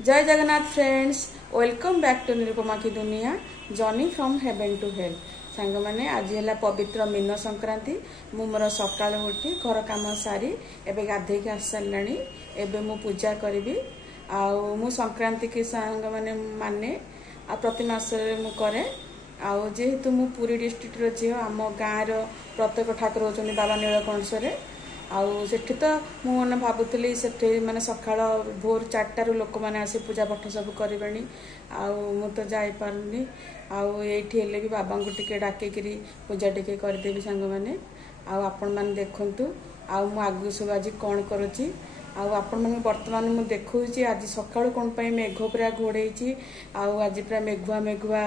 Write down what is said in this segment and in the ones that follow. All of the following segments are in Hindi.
जय Jagannath friends, welcome back to Nirupama की दुनिया journey from heaven to hell. Song मैंने आज है पवित्र मीन संक्रांति। मु मोर सकाल उठी घर कम सारी एवं गाधे आस सारा एवं मु पूजा करी मु संक्रांति की सांग मैंने माने प्रति मास करे जेहेतु मु पुरी डिस्ट्रिक्ट झील आम गाँव प्रत्येक ठाकुर होती बाबा नीलकंठेश्वर आठी तो मुझे भावुली से मैंने सका भोर 4टारू लोक मैंने आसी पूजा पाठ सब करें मु तो जापारे आईटी भी बाबा को टिके डाकिकी पूजा टिके करदेवी सांग मैंने आपण मैंने देखु आगु सब आज कौन करुच्ची आपण मैंने बर्तमान मुझे देखा आज सका कौन मेघ पूरा घोड़े आज पूरा मेघुआ मेघुआ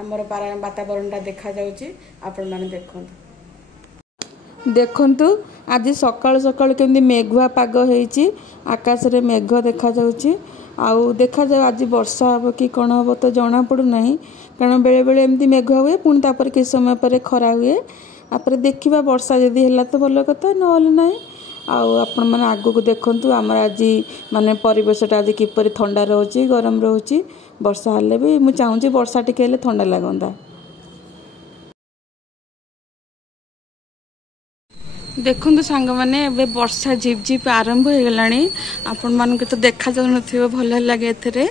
आमर वातावरण देखा आपण मैंने देखु आज सकाल सकाल केमती मेघुआ पाग होईची आकाश रे मेघ देखा जाउची देखा जाउ आज वर्षा हम कि कौन हम तो जना पड़ूना कारण बेले बेले एमती मेघुआ हुए पुणी तापर कि समय पर खरा हुए तापर देखा वर्षा जदि है तो भल कथा ना आपण मैंने आग को देखु आमर आज माने परिवेशटा आज किपर ठंडा रोचे गरम रोचे वर्षा हेल्ले भी मुझे चाहूँगी वर्षा टिके ठंडा लगता। देखु सांग मैंने वर्षा झिप झिप आरंभ हो गला आपण मान तो देखा जाऊन भल लगे ए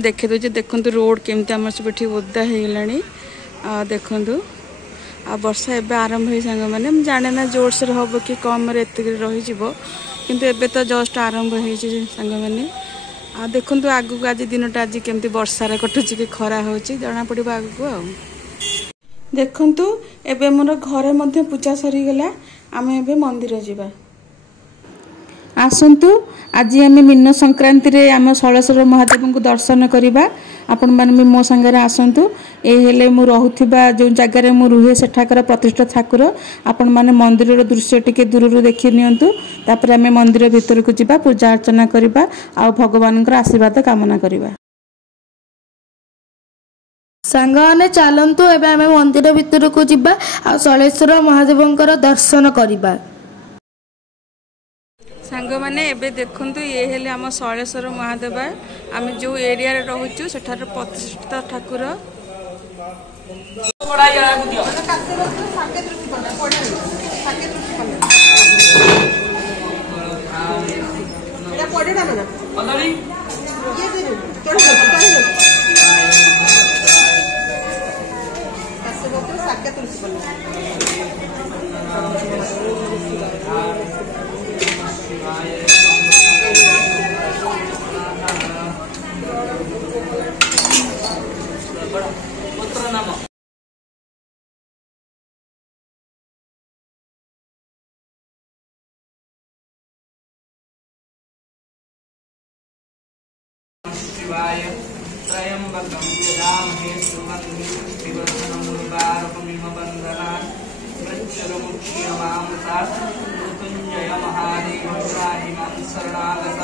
देखे दूचे देखु रोड केमती आम सब ओदा हो गला देखु वर्षा एवं आरंभ हो सांग मैंने जाने ना जोर से हम कि कम एत रही किंतु एबे तो जस्ट आरंभ हो सांग मैंने देखु आगू आज दिनटा आज केमती वर्षार कटुची कि खरा हो जना पड़ो आगू देखु एबे मोर घरे मध्य पूजा सरीगला आम ए मंदिर जावा आसतु आज आम मीन संक्रांति रे आम शैलेश्वर महादेव को दर्शन करवा आपण मैंने मो सांगे आसतु ये मु रुवा जो जगार मु रुहे सेठाकर प्रतिष्ठा ठाकुर आपण मैंने मंदिर दृश्य टिके दूर देखी नियंतु तापर आम मंदिर भीतर को जावा पूजा अर्चना करवा आ भगवान आशीर्वाद कामना करवा। सांगने चलतु एवं आम मंदिर भीतर को जावा आ शैलेश्वर महादेव दर्शन करवा। सांग मैंने एबे देखंतु ये हेले आम शैलेश्वर महादेव आम जो एरिया रे रहउछु सेठार प्रतिष्ठित ठाकुर शिवाय त्रयंबकं यजामहे सुगन्धिं पुष्टिवर्धनं उर्वारुकमिव बन्धनात् मृत्युर्मुक्षीयमामृतात् मृत्युञ्जय महादेव त्राहि मां शरणागत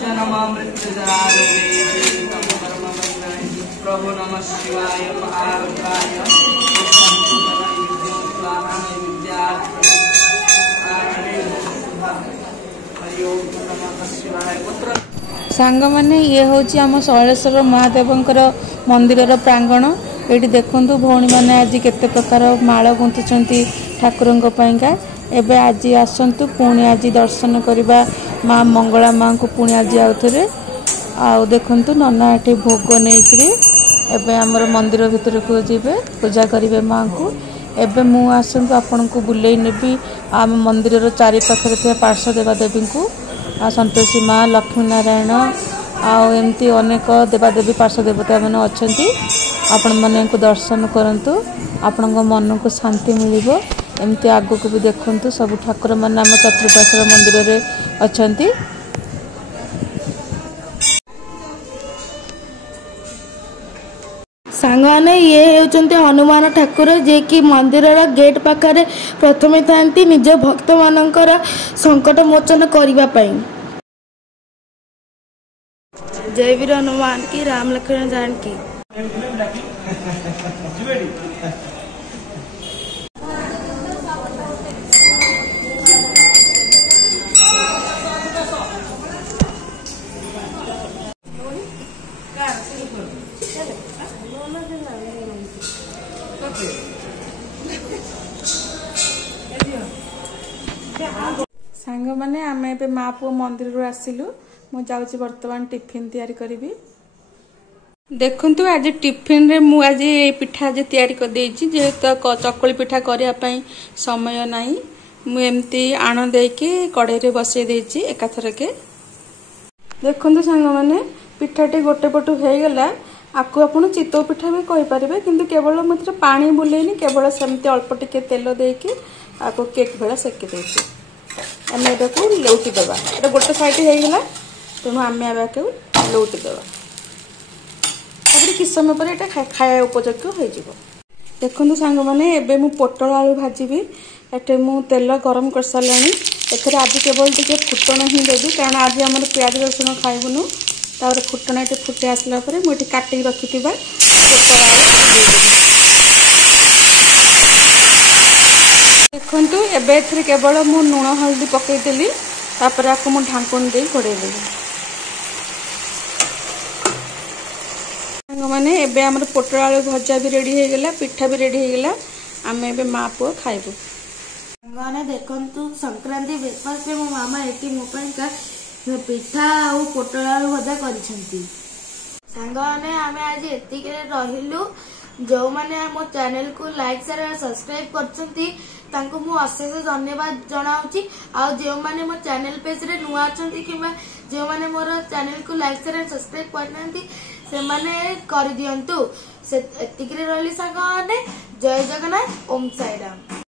जन्ममृत्युजरारोगेतं कर्मबन्धने प्रभु नमः शिवाय महारुद्राय हरि ओम नमः शिवाय पुत्र सांग मैंने ये हूँ आम शैलेश्वर महादेव मंदिर प्रांगण ये देखु भौणी मैंने आज केते प्रकार माल गुंथुंट ठाकुरों एवं आज आसतु पुणी आज दर्शन करवा माँ मंगला माँ को पुणी आज आउे देखु नना ये भोग नहीं आमर मंदिर भीतर को जीवे पूजा करेंगे माँ को एवं मु आसतु आपण को बुले नेबी आम मंदिर चारिपाखे पार्श्व देवादेवी को संतोषी माँ लक्ष्मी नारायण आमती अनेक देवादेवी पार्श्व देवता मैंने अच्छा आपण मैंने दर्शन करंतु आपण मन को शांति मिल एमती आगु को भी देखु सब ठाकुर मैंने आम चतुर्पाश्वर मंदिर रे अच्छा। सांगने ये होचंते हनुमान ठाकुर जे कि मंदिर गेट पाखरे प्रथमे थांती निज भक्त मानकर संकट मोचन करने पाई। जय वीर हनुमान की राम लक्ष्मण जानकी। माँ पुओ मंदिर आसिलु मु जाउची वर्तमान टिफिन तैयारी करिवि। देखंतु आज टिफिन रे मु आज पिठा आज तैयारी कर देइची जेहेतु चकुली पिठा करिया पई समय नाही मु एमती आण देकी कढ़ाई रे बसई देइची एकाथरके। देखंतु सांग माने पिठाटी गोटे पटु हे गला आपको आपण चितौ पिठा भी कहि परिबे किंतु केवल मते पानी बुलेनी केवल सेमती अल्प टिके तेल देकी आपको केक भेला सेकी देइची। आमे एटाकू लौटी देबा एटा गोटे साइड हे गला तेनु आमे आबाके लौटी देबा तापर कि समय पर एटा खाया उपयोग्य हो जिवो। देखंतु सांग माने एबे मु पोटल आलू भाजीबी एटे मु तेल गरम कर सालानी एथरे आज केवल टिके फुटण ही देबी कारण आज हमर प्याज रसुण खाइबुनु तापर फुटण एटे फुटे आसला परे मु एटे काटी रखितिबा पोटल आलू दे देबी। देखंतु एबे एथरे केवल मु लूण हल्दी पकई देली तापर आको मु ढांकन दे घोड़े देली। माने एबे हमर पोटल आलू भजा भी रेडी हे गेला पिठा भी रेडी हे गेला आमे एबे माँ पुओ खाइबु। साଙ୍ଗने देखंतु संक्रांति ब्रेकफास्ट में मो मामा एटी मो पइका पिठा और पोटल आलू भजा करिसेंती। साଙ୍ଗने आमे आज एतिक रहिलु जो माने मो चैनल को लाइक शेयर और सब्सक्राइब करछंती तांको मु अशेष धन्यवाद जणाउची। आ जो माने मो चैनल पेज रे नुआ अछंती किबा जो माने मोर चैनल को लाइक शेयर और सब्सक्राइब करनांती से माने कर दियंतु से एतिक रे रहली साଙ୍ଗने जय जगन्नाथ ओम साई राम।